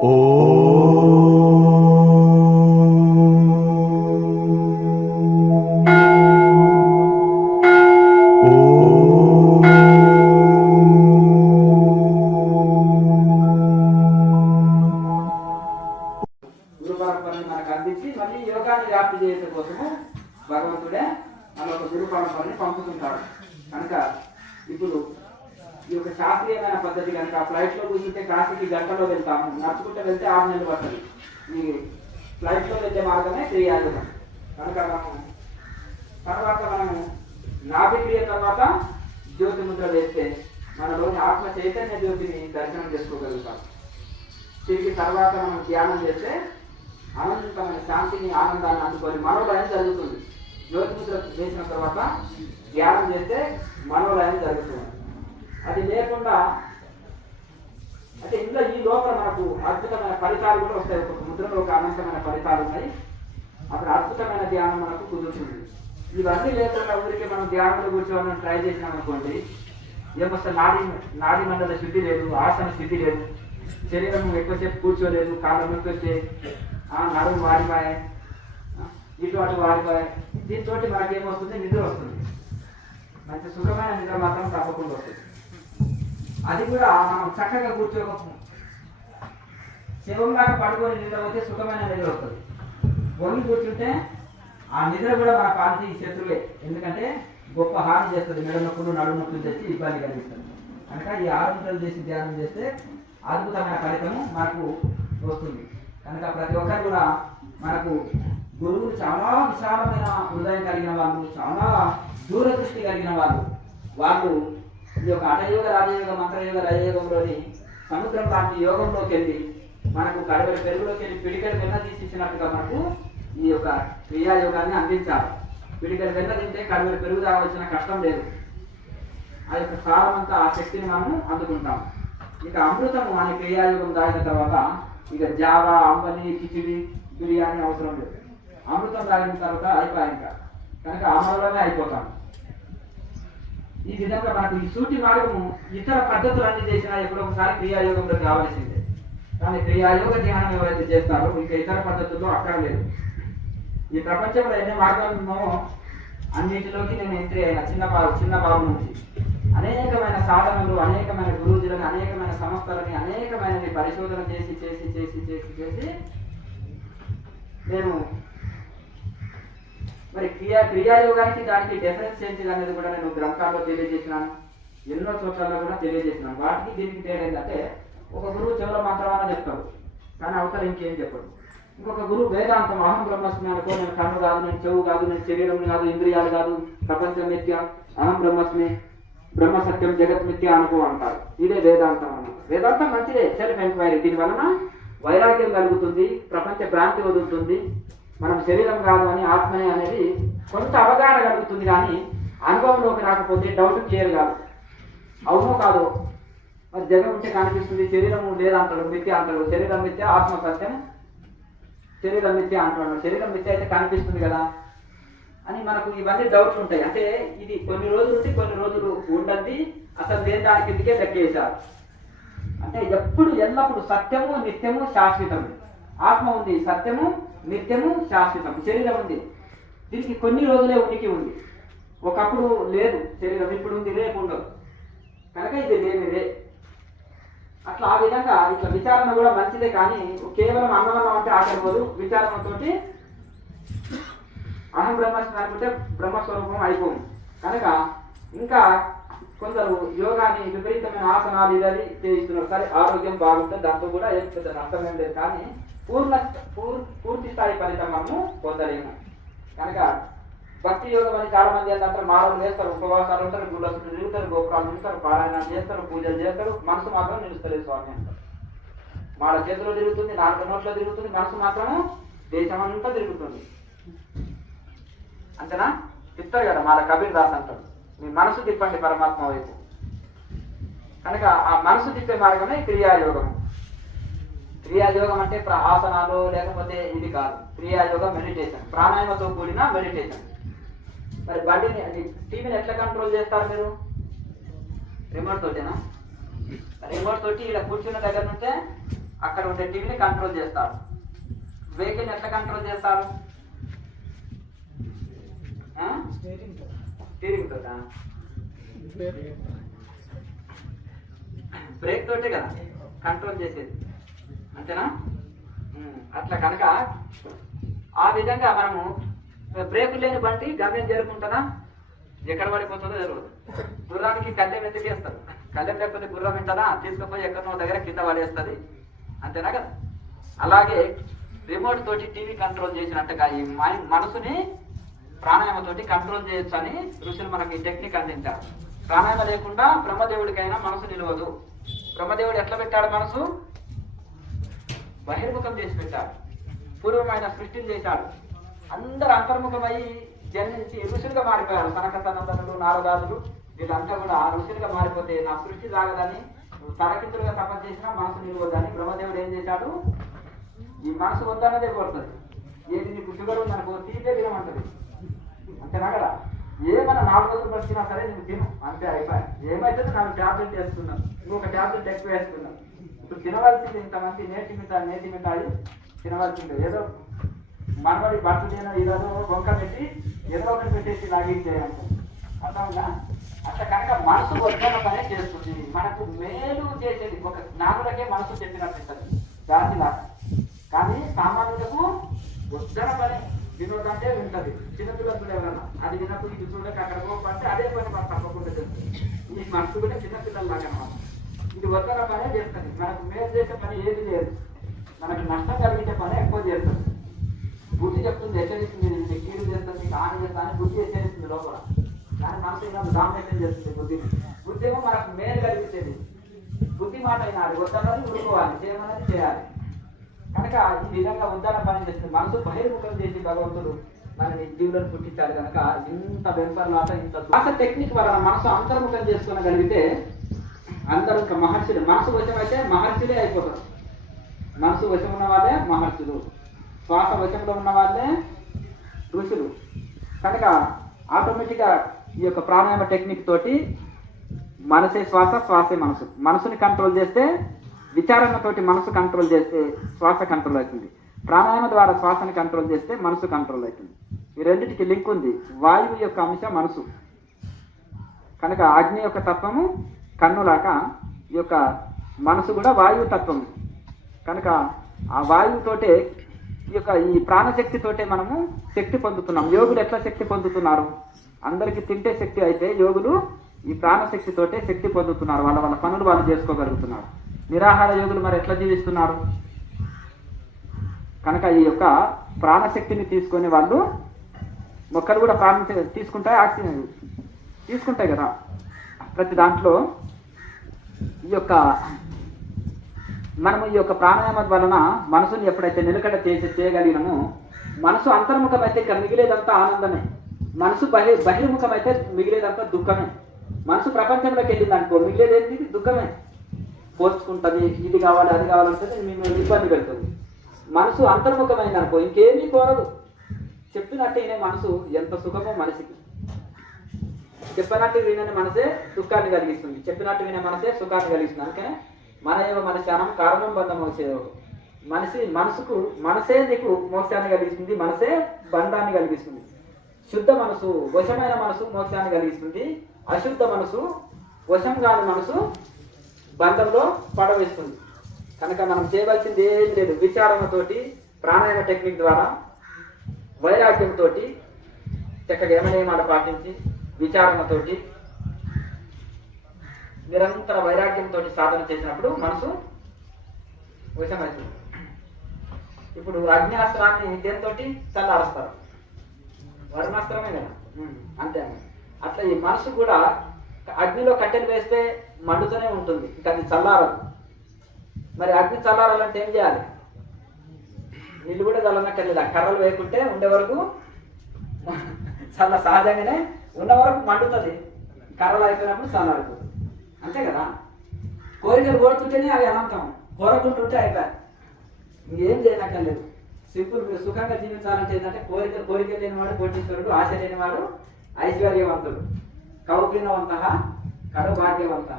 మనకు అందించి మళ్ళీ యోగాన్ని వ్యాప్తి చేయడం కోసము భగవంతుడే మన ఒక గురు పరంపరని పంపుతుంటాడు. కనుక ఇప్పుడు ఈ యొక్క శాస్త్రీయమైన పద్ధతి కనుక ఫ్లైట్ లో కూర్చుంటే కాశీకి గంటలో వెళ్తాము, నడుచుకుంటూ వెళ్తే 6 నెలలు పడుతుంది. ఈ ఫ్లైట్ లో వెళ్ళే మార్గమే క్రియాయోగం. కనుక మనము నాభిక్రియ తర్వాత జ్యోతి ముద్ర వేస్తే మనలోని ఆత్మ చైతన్య జ్యోతిని దర్శనం చేసుకోగలుగుతాం. తిరిగి తర్వాత మనం ధ్యానం చేస్తే అనంతమైన శాంతిని ఆనందాన్ని అందుకొని మనోలయం జరుగుతుంది. జ్యోతి ముద్ర వేసిన తర్వాత ధ్యానం చేస్తే మనోలయం జరుగుతుంది. అది లేకుండా అంటే ఇందులో ఈ లోపల మనకు అద్భుతమైన ఫలితాలు కూడా వస్తాయి. ఒక ముద్రలో ఒక అనంతమైన ఫలితాలు ఉన్నాయి. అప్పుడు అద్భుతమైన ధ్యానం మనకు కుదురుతుంది. ఇవన్నీ లేకుండా ఊరికి మనం ధ్యానంలో కూర్చోవాలని ట్రై చేసినాం అనుకోండి, ఏమొస్తే నాడీ మండల శుద్ధి లేదు, ఆసన స్థితి లేదు, శరీరం ఎక్కువసేపు కూర్చోలేదు, కాళ్ళ నొప్పి వచ్చే, నడుము వారిపాయ, ఇటు అటు వారిపాయ. దీంతో మనకేమొస్తుంది? నిద్ర వస్తుంది. మంచి సుఖమైన నిద్ర మాత్రం తప్పకుండా వస్తుంది. అది కూడా మనం చక్కగా కూర్చోక శివంలాగా పడుకొని నిద్ర పోతే సుఖమైన నిద్ర వస్తుంది. వంగి కూర్చుంటే ఆ నిద్ర కూడా మన పాలిటీ శత్రువే. ఎందుకంటే గొప్ప హాని చేస్తుంది. మెడ నొప్పులు, నడుము నొప్పులు తెచ్చి ఇబ్బంది కలిగిస్తుంది. కనుక ఈ 6 నిమిషాలు చేసి ధ్యానం చేస్తే అద్భుతమైన ఫలితము మనకు వస్తుంది. కనుక ప్రతి ఒక్కరు కూడా మనకు గురువులు చాలా విశాలమైన హృదయం కలిగిన వాళ్ళు, చాలా దూరదృష్టి కలిగిన వాళ్ళు ఈ యొక్క అటయోగ, రాజయోగ, మంత్రయోగ, లయయోగంలోని సముద్రం లాంటి యోగంలోకి వెళ్ళి మనకు కడవరి పెరుగులోకి వెళ్ళి పిడికలు వెన్న తీసిచ్చినట్టుగా మనకు ఈ యొక్క క్రియాయోగాన్ని అందించాలి. పిడికలు వెన్న తింటే కడవరి పెరుగు తాగవలసిన కష్టం లేదు. ఆ యొక్క సారమంతా ఆ శక్తిని మనము అందుకుంటాం. ఇక అమృతము అనే క్రియాయోగం తాగిన తర్వాత ఇక జావా, అంబలి, కిచిడి, బిర్యానీ అవసరం లేదు. అమృతం తాగిన తర్వాత అయిపోయాయి. కనుక అమృతమే అయిపోతాం. ఈ విధంగా మనకు ఈ సూటి మార్గము ఇతర పద్ధతులన్నీ చేసినా ఎప్పుడో ఒకసారి క్రియాయోగంలోకి రావాల్సిందే. కానీ క్రియాయోగ ధ్యానం ఎవరైతే చేస్తారో ఇంకా ఇతర పద్ధతుల్లో అక్కడ లేదు. ఈ ప్రపంచంలో ఎన్ని మార్గాలు ఉన్నామో అన్నింటిలోకి నేను ఎంట్రీ అయినా చిన్న బాబు నుంచి అనేకమైన సాధనలు, అనేకమైన గురువులను, అనేకమైన సంస్థలని, అనేకమైన పరిశోధన చేసి చేసి చేసి చేసి చేసి నేను మరి క్రియాయోగానికి దానికి డిఫరెన్స్ ఏంటి అనేది కూడా నేను గ్రంథాల్లో తెలియజేసినాను. ఎన్నో చోట్లలో కూడా తెలియజేసినాను. వాటికి దీనికి తేడా ఏంటంటే ఒక గురువు చివర మంత్రమాన చెప్తాడు, కానీ అవతల ఇంకేం చెప్పడు. ఇంకొక గురువు వేదాంతం, అహం బ్రహ్మస్మి అనుకో, నేను కన్ను కాదు, నేను చెవు కాదు, నేను శరీరం కాదు, ఇంద్రియాలు కాదు, ప్రపంచం మిథ్య, అహం బ్రహ్మస్మి, బ్రహ్మ సత్యం, జగత్ మిథ్య అనుకో అంటారు. ఇదే వేదాంతం అన్నమాట. వేదాంతం మంచిదే, సెల్ఫ్ ఎంక్వైరీ. దీని వలన వైరాగ్యం కలుగుతుంది, ప్రపంచ భ్రాంతి వదులుతుంది, మనం శరీరం కాదు అని ఆత్మనే అనేది కొంత అవగాహన కలుగుతుంది. కానీ అనుభవంలోకి రాకపోతే డౌట్ క్లియర్ కాదు. అవునో కాదు, మరి జగం ఉంటే కనిపిస్తుంది, శరీరం లేదంటాడు, మిథ్య అంటాడు. శరీరం మిథ్య, ఆత్మ సత్యం, శరీరం మిథ్య అంటున్నాడు. శరీరం మిథ్య అయితే కనిపిస్తుంది కదా అని మనకు ఇవన్నీ డౌట్స్ ఉంటాయి. అంటే ఇది కొన్ని రోజులు ఉంటే కొన్ని రోజులు ఉండద్ది, అసలు దేని దాని కిందకే లెక్కేశారు. అంటే ఎప్పుడు ఎల్లప్పుడు సత్యము, నిత్యము, శాశ్వతము. ఆత్మ ఉంది, సత్యము, నిత్యము, శాశ్వతం. శరీరం ఉంది, దీనికి కొన్ని రోజులే ఉనికి ఉంది. ఒకప్పుడు లేదు శరీరం, ఇప్పుడు ఉంది, రేపు ఉండదు. కనుక ఇది లేనిదే. అట్లా ఆ విధంగా ఇట్లా విచారణ కూడా మంచిదే. కానీ కేవలం అన్నవన్నం అంటే ఆకలిపోదు. విచారణతోటి అహం బ్రహ్మస్మి అనుకుంటే బ్రహ్మస్వరూపం అయిపోదు. కనుక ఇంకా కొందరు యోగాని విపరీతమైన ఆసనాలు ఇవి చేయిస్తున్నారు. సరే, ఆరోగ్యం బాగుంటుంది, దాంతో కూడా ఏం పెద్ద నష్టం ఏం లేదు. కానీ పూర్తి స్థాయి ఫలితం మనము పొందలేము. కనుక భక్తి యోగం అని చాలా మంది ఏంటంటే మానవులు చేస్తారు, ఉపవాసాలు ఉంటారు, గుళ్ళ చుట్టూ తిరుగుతారు, గోపురాలు నిలుస్తారు, పారాయణాలు చేస్తారు, పూజలు చేస్తారు, మనసు మాత్రం నిలుస్తలేదు స్వామి అంటారు. మాల చేతిలో తిరుగుతుంది, 4 నోట్లో తిరుగుతుంది, మనసు మాత్రము దేశం అంతా తిరుగుతుంది. అంతేనా? తిప్తారు కదా మాల కబీర్ దాస్ అంటారు, మీ మనసు తిప్పండి పరమాత్మ వైపు. కనుక ఆ మనసు తిప్పే మార్గమే క్రియాయోగం. క్రియాయోగం అంటే ఆసనాలు లేకపోతే ఇది కాదు. క్రియాయోగం మెడిటేషన్, ప్రాణాయామతో కూడిన మెడిటేషన్. మరి బండిని, టీవీని ఎట్లా కంట్రోల్ చేస్తారు మీరు? రిమోట్ తోటేనా? రిమోట్ తోటి ఇలా కూర్చున్న దగ్గర నుంచే అక్కడ ఉండే టీవీని కంట్రోల్ చేస్తారు. వెహికల్ని ఎట్లా కంట్రోల్ చేస్తారు? స్టీరింగ్ తోట, బ్రేక్ తోటే కదా కంట్రోల్ చేసేది, అంతేనా? అట్లా కనుక ఆ విధంగా మనము బ్రేకులు లేని బండి గమ్యం చేరుకుంటారా? ఎక్కడ పడిపోతుందో తెలియదు. గుర్రానికి కళ్ళెం ఎందుకు వేస్తారు? కళ్ళెం లేకపోతే గుర్రం వింటారా? తీసుకుపోయి ఎక్కడో దగ్గర కింద పడేస్తుంది, అంతేనా కదా? అలాగే రిమోట్ తోటి టీవీ కంట్రోల్ చేసినట్టుగా ఈ మనసుని ప్రాణాయామతోటి కంట్రోల్ చేయొచ్చు అని ఋషులు మనకి ఈ టెక్నిక్ అందించారు. ప్రాణాయామ లేకుండా బ్రహ్మదేవుడికైనా మనసు నిలవదు. బ్రహ్మదేవుడు ఎట్లా పెట్టాడు? మనసు బహిర్ముఖం చేసి పెట్టాడు. పూర్వమైన సృష్టిని చేశాడు. అందరు అంతర్ముఖమై జన్మించి ఋషులుగా మారిపోయారు. సనకసనందనులు, నారదాదులు వీళ్ళంతా కూడా ఋషులుగా మారిపోతే నా సృష్టి సాగదని, తరకింతులుగా తపస్సు చేసినా మనసు నిలవద్దని బ్రహ్మదేవుడు ఏం చేశాడు? ఈ మనసు వద్దన్నదే కోరుతుంది. ఏది నీకు షుగర్ ఉందనుకో తీపే తినమంటది, అంతేనా కదా? ఏమన్నా 4 రోజులు బతికినా సరే నువ్వు తిను, అంతే అయిపోయా. ఏమైతే 4 ట్యాబ్లెట్ వేసుకున్నావు, ఇంకొక ట్యాబ్లెట్ ఎక్కువ వేసుకున్నావు. ఇప్పుడు తినవలసింది ఇంతమంది నేతి మిఠాయి తినవలసిందే. ఏదో మనబడి బట్టలు ఈరోజు వంక పెట్టి ఏదో ఒకటి పెట్టేసి లాగించేయాలి, అర్థంగా? అట్లా కనుక మనసు వద్దన పనే చేస్తుంది. మనకు మేలు చేసేది ఒక జ్ఞానులకే మనసు చెప్పినట్టు జాతిలా, కానీ సామాన్యులకు వద్దన పని వినోదంటే వింటది. చిన్నపిల్లలు ఎవరన్నా అది వినకు, ఇది చూడక అక్కడ పోకంటే అదే పని మనం తప్పకుండా చేస్తుంది. ఈ మనసు కూడా చిన్నపిల్లలు లాగా ఇది వద్దన పనే చేస్తుంది. మనకు మేలు చేసే పని ఏది లేదు, మనకు నష్టం కలిగించే పని ఎక్కువ చేస్తుంది. బుద్ధి చెప్తుంది, హెచ్చరిస్తుంది, మీకు కీడు చేస్తుంది, మీకు హాని చేస్తా అని బుద్ధి హెచ్చరిస్తుంది లోపల. కానీ మనసు ఇలా డామినేషన్ చేస్తుంది బుద్ధిని. బుద్ధి ఏమో మనకు మేలు కలిగించేది. బుద్ధి మాట అయినా అది వద్దన్నది ఉడుకోవాలి, చేయమన్నది చేయాలి. కనుక ఈ విధంగా ఉద్దాన పని చేస్తుంది. మనసు బహిర్ముఖం చేసి భగవంతుడు మనని జీవులను పుట్టించాడు. కనుక ఇంత వెంపర్లాట, ఇంత శ్వాస టెక్నిక్ వలన మనసు అంతర్ముఖం చేసుకోగలిగితే అందరూ ఇంకా మహర్షులు. మనసు వశం అయితే మహర్షులే అయిపోతారు. మనసు వశం ఉన్న వాళ్ళే మహర్షులు, శ్వాస వశంలో ఉన్న వాళ్ళే ఋషులు. కనుక ఆటోమేటిక్గా ఈ యొక్క ప్రాణాయామ టెక్నిక్ తోటి మనసే శ్వాస, శ్వాసే మనసు. మనసుని కంట్రోల్ చేస్తే, విచారణతోటి మనసు కంట్రోల్ చేస్తే శ్వాస కంట్రోల్ అవుతుంది. ప్రాణాయామ ద్వారా శ్వాసని కంట్రోల్ చేస్తే మనసు కంట్రోల్ అవుతుంది. ఈ రెండింటికి లింక్ ఉంది. వాయువు యొక్క అంశ మనసు. కనుక అగ్ని యొక్క తత్వము కన్నులాక ఈ యొక్క మనసు కూడా వాయువు తత్వము. కనుక ఆ వాయువుతోటే ఈ ప్రాణశక్తితోటే మనము శక్తి పొందుతున్నాం. యోగులు ఎట్లా శక్తి పొందుతున్నారు? అందరికీ తింటే శక్తి అయితే యోగులు ఈ ప్రాణశక్తితోటే శక్తి పొందుతున్నారు. వాళ్ళ పనులు వాళ్ళు చేసుకోగలుగుతున్నారు. నిరాహార యోగులు మరి ఎట్లా జీవిస్తున్నారు? కనుక ఈ యొక్క ప్రాణశక్తిని తీసుకొని వాళ్ళు, మొక్కలు కూడా ప్రాణం తీసుకుంటాయి, ఆక్సిజన్ తీసుకుంటాయి కదా. ప్రతి దాంట్లో ఈ యొక్క మనము ఈ యొక్క ప్రాణాయామం వలన మనసుని ఎప్పుడైతే నిలకడ చేయగలిగినామో, మనసు అంతర్ముఖమైతే ఇక్కడ మిగిలేదంతా ఆనందమే. మనసు బహిర్ముఖమైతే మిగిలేదంతా దుఃఖమే. మనసు ప్రపంచంలోకి వెళ్ళింది అనుకో, మిగిలేదేంటి? దుఃఖమే. పోల్చుకుంటుంది, ఇది కావాలి అది కావాలంటే మిమ్మల్ని ఇబ్బంది పెడుతుంది. మనసు అంతర్ముఖమైంది అనుకో, ఇంకేమీ కోరదు. చెప్పినట్టు వినే మనసు ఎంత సుఖమో మనిషికి. చెప్పినట్టు వినే మనసే దుఃఖాన్ని కలిగిస్తుంది, చెప్పినట్టు వినే మనసే సుఖాన్ని కలిగిస్తుంది. అందుకనే మన ఏమో మనిషానం కారణం బంధం వచ్చేది. మనసే నీకు మోక్షాన్ని కలిగిస్తుంది, మనసే బంధాన్ని కలిగిస్తుంది. శుద్ధ మనసు, వశమైన మనసు మోక్షాన్ని కలిగిస్తుంది. అశుద్ధ మనసు, వశం కాని మనసు బంధంలో పడవేస్తుంది. కనుక మనం చేయవలసింది ఏం లేదు. విచారణతోటి, ప్రాణాయామ టెక్నిక్ ద్వారా, వైరాగ్యంతో చక్కగా యమనియమాలు పాటించి, విచారణతోటి నిరంతర వైరాగ్యంతో సాధన చేసినప్పుడు మనసు వశమవుతుంది. ఇప్పుడు అగ్నియాస్త్రాన్ని దేనితోటి చల్లారుస్తారు? వర్ణాస్త్రమే కదా, అంతే. అట్లా ఈ మనసు కూడా అగ్నిలో కట్టెలు వేస్తే మండుతూనే ఉంటుంది, ఇంకా అది చల్లారదు. మరి అగ్ని చల్లారాలంటే ఏం చేయాలి? నీళ్ళు కూడా చల్లనక్కర్లేదు. కర్రలు వేయకుంటే ఉండే వరకు సహజంగానే ఉన్న వరకు మండుతుంది, కర్రలు అయిపోయినప్పుడు చల్లారిపోతుంది, అంతే కదా. కోరికలు కోరుతుంటేనే అవి అనంతం, కోరకుంటుంటే అయిపోయాయి. ఇంకేం చేయనక్కర్లేదు. సింపుల్. మీరు సుఖంగా జీవించాలంటే ఏంటంటే కోరిక లేనివాడు కోటీశ్వరుడు, ఆశ లేనివాడు ఐశ్వర్యవంతుడు, కౌపీనవంత కడు భాగ్యవంత.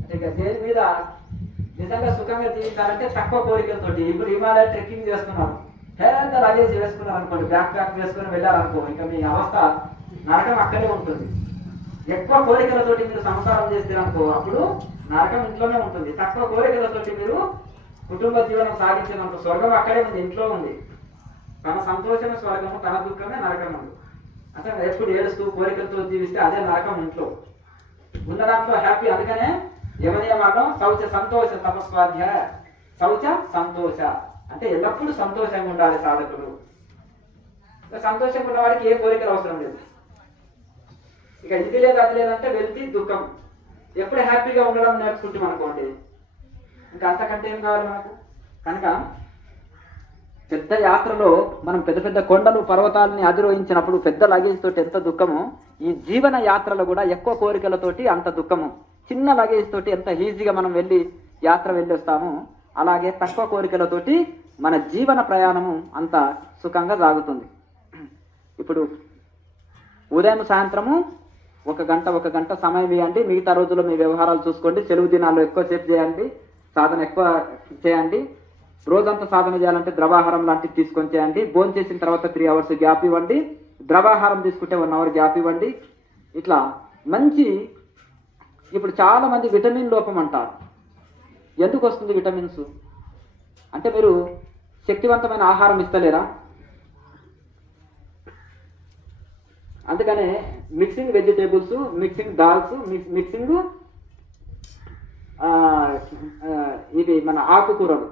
అంటే ఇక దేని మీద నిజంగా సుఖంగా జీవించాలంటే తక్కువ కోరికలతోటి. ఇప్పుడు హిమాలయ ట్రెక్కింగ్ చేస్తున్నారు, పెద్ద లగేజ్ వేసుకున్నారు అనుకోండి, బ్యాక్ ప్యాక్ వేసుకుని వెళ్ళారనుకో, ఇంకా మీ అవస్థ నరకం అక్కడే ఉంటుంది. ఎక్కువ కోరికలతోటి మీరు సంసారం చేస్తారనుకో, అప్పుడు నరకం ఇంట్లోనే ఉంటుంది. తక్కువ కోరికలతోటి మీరు కుటుంబ జీవనం సాగించినంత స్వర్గం అక్కడే ఉంది, ఇంట్లో ఉంది. తన సంతోషమే స్వర్గము, తన దుఃఖమే నరకము. అంటే ఎప్పుడు ఏడుస్తూ కోరికలతో జీవిస్తే అదే నరకం ఇంట్లో. ఉన్న దాంట్లో హ్యాపీ. అందుకనే యమనియమానం శౌచ సంతోష తపస్వాధ్యాయ. శౌచ సంతోష అంటే ఎల్లప్పుడూ సంతోషంగా ఉండాలి సాధకులు. సంతోషంగా ఉన్న వాడికి ఏ కోరికలు అవసరం లేదు. ఇక ఇది లేదు అది లేదంటే వెళ్తే దుఃఖం. ఎప్పుడు హ్యాపీగా ఉండడం నేర్చుకుంటాం అనుకోండి, ఇంకా అంతకంటే ఏం కావాలి మనకు. కనుక పెద్ద యాత్రలో మనం పెద్ద పెద్ద కొండలు పర్వతాలని అధిరోహించినప్పుడు పెద్ద లగేజ్ తోటి ఎంత దుఃఖమో, ఈ జీవన యాత్రలో కూడా ఎక్కువ కోరికలతోటి అంత దుఃఖము. చిన్న లగేజ్ తోటి ఎంత ఈజీగా మనం యాత్ర వెళ్ళొస్తామో, అలాగే తక్కువ కోరికలతోటి మన జీవన ప్రయాణము అంత సుఖంగా సాగుతుంది. ఇప్పుడు ఉదయం సాయంత్రము ఒక గంట సమయం ఇవ్వండి. మిగతా రోజుల్లో మీ వ్యవహారాలు చూసుకోండి. సెలవు దినాల్లో ఎక్కువసేపు చేయండి, సాధన ఎక్కువ చేయండి. రోజంతా సాధన చేయాలంటే ద్రవాహారం లాంటివి తీసుకొని చేయండి. భోజనం చేసిన తర్వాత 3 hours గ్యాప్ ఇవ్వండి. ద్రవాహారం తీసుకుంటే 1 hour గ్యాప్ ఇవ్వండి. ఇట్లా మంచి. ఇప్పుడు చాలా మంది విటమిన్ లోపం అంటారు. ఎందుకు వస్తుంది విటమిన్స్ అంటే, మీరు శక్తివంతమైన ఆహారం ఇస్తలేరా? అందుకనే mixing vegetables, mixing dals, mixing ఇది మన ఆకుకూరలు,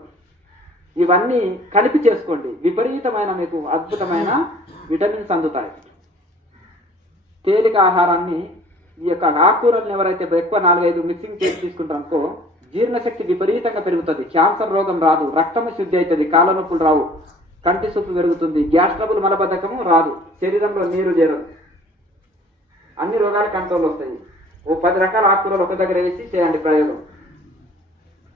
ఇవన్నీ కలిపి చేసుకోండి. విపరీతమైన మీకు అద్భుతమైన విటమిన్స్ అందుతాయి. తేలిక ఆహారాన్ని, ఈ యొక్క ఆకుకూరలను ఎవరైతే ఎక్కువ 4-5 మిక్సింగ్ చేసి తీసుకుంటారనుకో, జీర్ణశక్తి విపరీతంగా పెరుగుతుంది. క్యాన్సర్ రోగం రాదు, రక్తము శుద్ధి అవుతుంది, కాళ్ళ నొప్పులు రావు, కంటి సూపు పెరుగుతుంది, గ్యాస్ ట్రబుల్ మలబద్ధకము రాదు, శరీరంలో నీరు చేరదు, అన్ని రోగాలు కంట్రోల్ వస్తాయి. ఓ 10 రకాల ఆకుకూరలు ఒక దగ్గర వేసి చేయండి ప్రయోగం.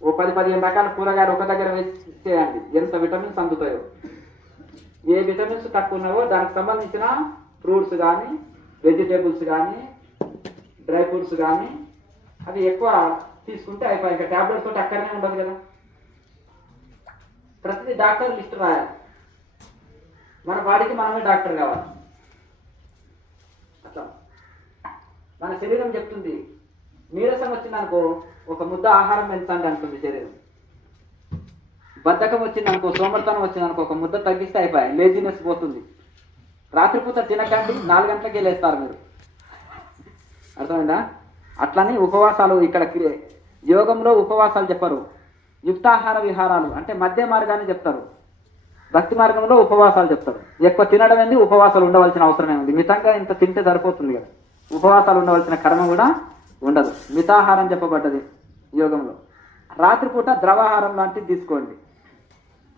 ఓ 10-15 రకాల కూరగాయలు ఒక దగ్గర వేసి చేయండి. ఎంత విటమిన్స్ అందుతాయో. ఏ విటమిన్స్ తక్కువ ఉన్నావో దానికి సంబంధించిన ఫ్రూట్స్ కానీ, వెజిటేబుల్స్ కానీ, డ్రై ఫ్రూట్స్ కానీ అవి ఎక్కువ తీసుకుంటే అయిపోయి. ఇంకా ట్యాబ్లెట్స్ తోటి అక్కడనే ఉండదు కదా. ప్రతిదీ డాక్టర్ లిస్ట్ రాయాలి. మన బాడీకి మనమే డాక్టర్ కావాలి. అట్లా మన శరీరం చెప్తుంది. నీరసం వచ్చిందనుకో ఒక ముద్ద ఆహారం పెంచండి అంటుంది శరీరం. బద్ధకం వచ్చిందనుకో, సోమర్తనం వచ్చిందనుకో ఒక ముద్ద తగ్గిస్తే అయిపోయాయి, లేజినెస్ పోతుంది. రాత్రిపూట తినకండి, 4 గంటలకే లేస్తారు మీరు. అర్థమైందా? అట్లని ఉపవాసాలు, ఇక్కడ యోగంలో ఉపవాసాలు చెప్పరు, యుక్తాహార విహారాలు అంటే మధ్య మార్గాన్ని చెప్తారు. భక్తి మార్గంలో ఉపవాసాలు చెప్తారు. ఎక్కువ తినడం ఏంది, ఉపవాసాలు ఉండవలసిన అవసరమే ఉంది. మితంగా ఇంత తింటే సరిపోతుంది కదా, ఉపవాసాలు ఉండవలసిన కర్మ కూడా ఉండదు. మితాహారం చెప్పబడ్డది యోగంలో. రాత్రిపూట ద్రవాహారం లాంటివి తీసుకోండి.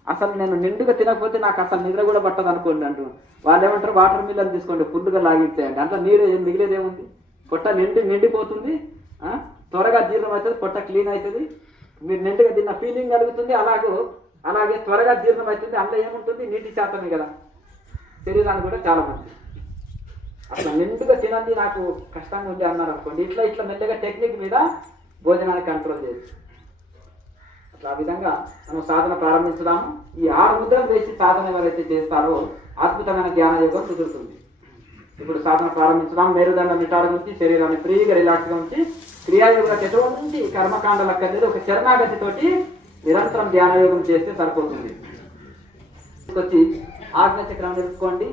అసలు నేను నిండుగా తినకపోతే నాకు అసలు నిద్ర కూడా పట్టదు అనుకోండి అంటూ వాళ్ళు ఏమంటారు, వాటర్ మిల్లర్ తీసుకోండి, ఫుల్గా లాగిచ్చేయండి. అంతా నీరు మిగిలేదేముంది, పొట్ట నిండిపోతుంది, త్వరగా జీర్ణం అవుతుంది, పొట్ట క్లీన్ అవుతుంది, మీరు నిండుగా తిన్న ఫీలింగ్ కలుగుతుంది. అలాగే త్వరగా జీర్ణం అవుతుంది. అందులో ఏముంటుంది, నీటి శాతమే కదా, శరీరానికి కూడా చాలా మంచిది. అట్లా నిండుగా తినండి, నాకు కష్టంగా ఉంది అన్నారు అనుకోండి, ఇట్లా మెల్లగా టెక్నిక్ మీద భోజనాన్ని కంట్రోల్ చేయొచ్చు. అట్లా ఆ విధంగా మనం సాధన ప్రారంభించుదాము. ఈ 6 ముద్రలు వేసి సాధన ఎవరైతే చేస్తారో అద్భుతమైన జ్ఞాన యోగం కుదురుతుంది. ఇప్పుడు సాధన ప్రారంభించుదాం. మేరుదండ మిటాడ నుంచి శరీరాన్ని ఫ్రీగా రిలాక్స్గా ఉంచి క్రియాయోగులకు ఎటువంటి కర్మకాండల కదిలి ఒక చరణాగతితోటి నిరంతరం ధ్యాన యోగం చేస్తే సరిపోతుంది. వచ్చి ఆజ్ఞ చక్రం నిలుపుకోండి.